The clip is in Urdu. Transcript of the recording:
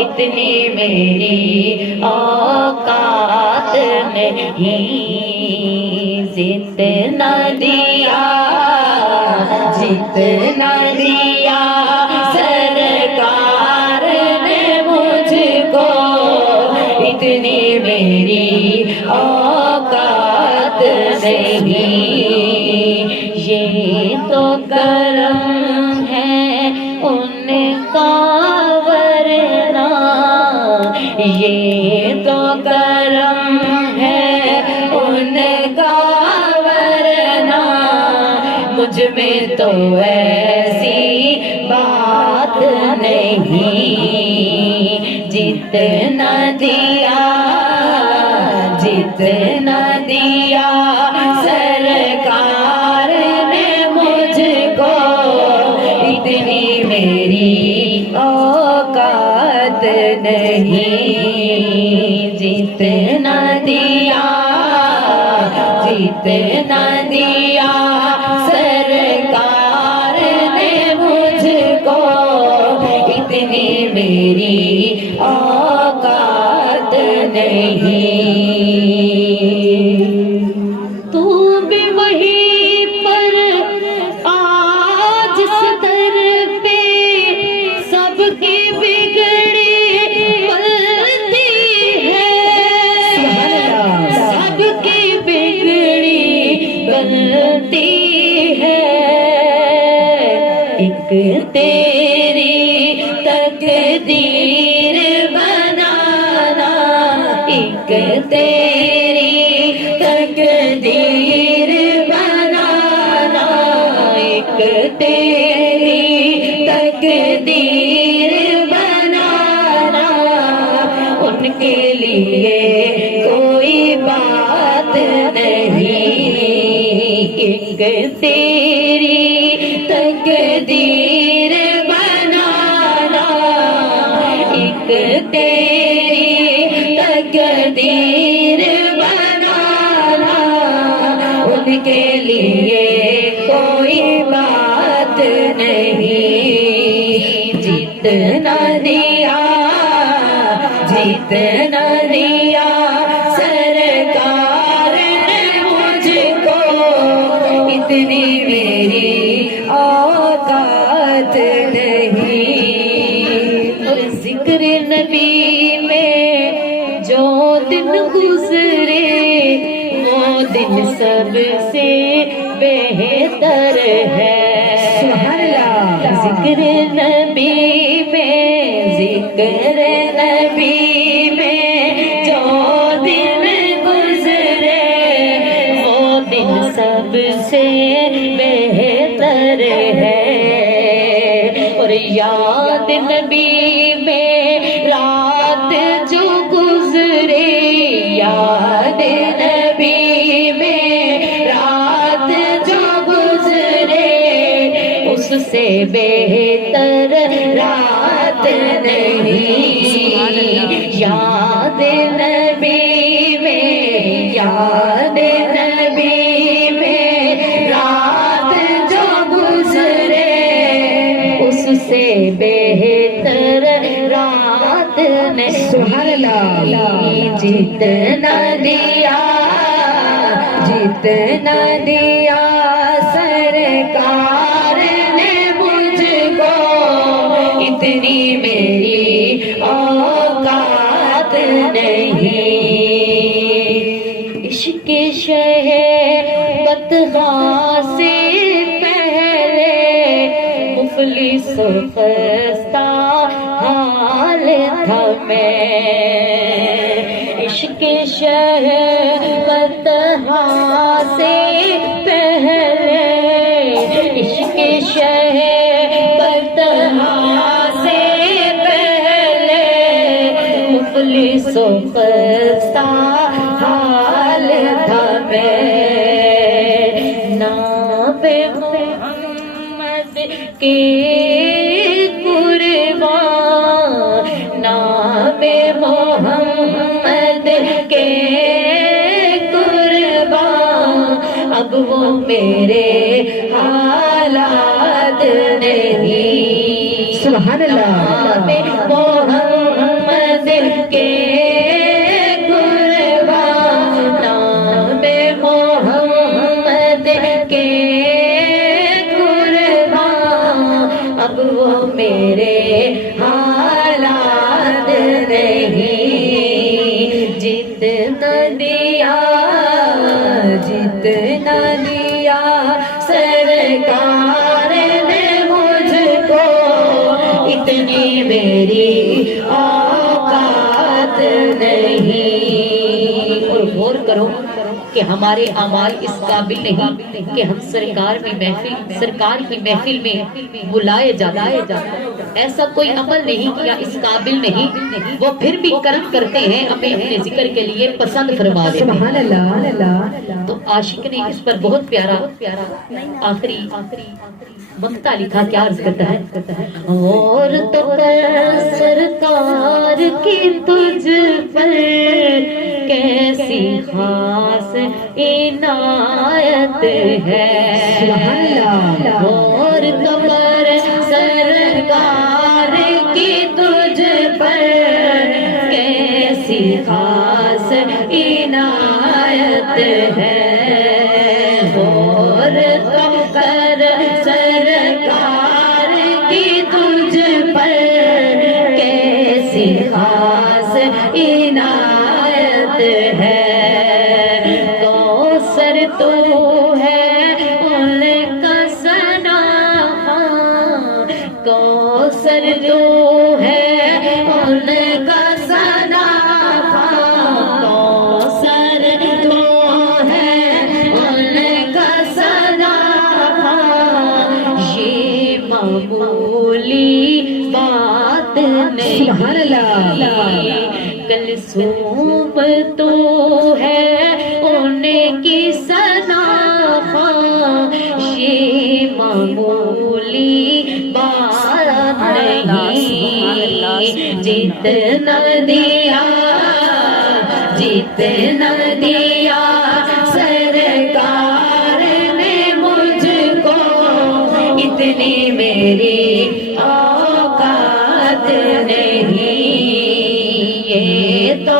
اتنی میری اوقات نہیں، جتنا دیا جتنا دیا سرکار نے مجھ کو، اتنی میری اوقات نہیں، یہ تو کرم ہے ان کا ورنہ، یہ تو کرم ہے ان کا ورنہ، مجھ میں تو ایسی بات نہیں، جتنا دیا جتنا دیا سرکار نے مجھ کو، اتنی میری اوقات نہیں، جتنا دیا جتنا دیا سرکار نے مجھ کو، اتنی میری اوقات نہیں۔ تو بھی وہیں پر آج صدر پہ سب کی بگڑی بنتی ہے، سب کی بگڑی بنتی ہے، ایک تیری تقدیر بنانا، ایک تیری تقدیر بنانا، ایک تیری تقدیر بنانا، ان کے لیے کوئی بات نہیں، ایک تیری تقدیر بنانا، ایک تیری تقدیر بنانا، ان کے لیے کوئی بات نہیں، جتنا دیا جتنا دیا سرکار نے مجھ کو، اتنی میری اوقات نہیں، اور ذکر نبی میں جو دن گزرے وہ دن سب سے بہتر ہے، ذکر نبی میں ذکر نبی میں جو دن گزرے وہ دن سب سے بہتر ہے، اور یاد نبی میں رات جو گزرے، یاد نبی میں رات جو گزرے اس سے بہتر رات نہیں، یاد نبی میں یاد نبی میں رات جو گزرے اس سے بہتر رات نہیں، جتنا دیا جتنا دیا سرکار نے مجھ کو، اتنی میری اوقات نہیں، عشق شہر بطحاں سے پہلے مفلس و خستہ حال تھا میں، عشق شہر بطحاں سے پہلے، عشق شہر بطحاں سے پہلے مفلس و خستہ حال تھا میں، نام محمد کے قربان، نام محمد کے قربان، اب وہ میرے حالات نہیں، سبحان اللہ، نام محمد جتنا دیا جتنا دیا سرکار نے مجھ کو، اتنی میری اوقات نہیں۔ اور غور کرو کہ ہمارے اعمال اس قابل نہیں کہ ہم سرکار کی محفل میں بلائے جاتے، ایسا کوئی عمل نہیں کیا، اس قابل نہیں، وہ پھر بھی کرم کرتے ہیں، ہمیں اپنے ذکر کے لیے پسند فرما دیتے ہیں۔ سبحان اللہ۔ تو عاشق نے اس پر بہت پیارا آخری مقطع لکھا، کیا عرض کرتا ہے؟ اور تو سرکار کی تجھ پر کیسی خاص عنایت ہے، اور تو سرکار کی تجھ پر کیسی خاص عنایت ہے، اور تو سرکار کی تجھ پر کیسی خاص عنایت ہے، تو سر تو ہے ان کا ثنا، کو سر تو ہے ان کا ثنا، کو سر تو ہے ان کا ثنا، یہ معمولی بات نہیں، کلثوم تو ہے ان کی ثنا، یہ معمولی بات نہیں، جتنا دیا سرکار نے مجھ کو، اتنی میری اوقات نہیں، یہ تو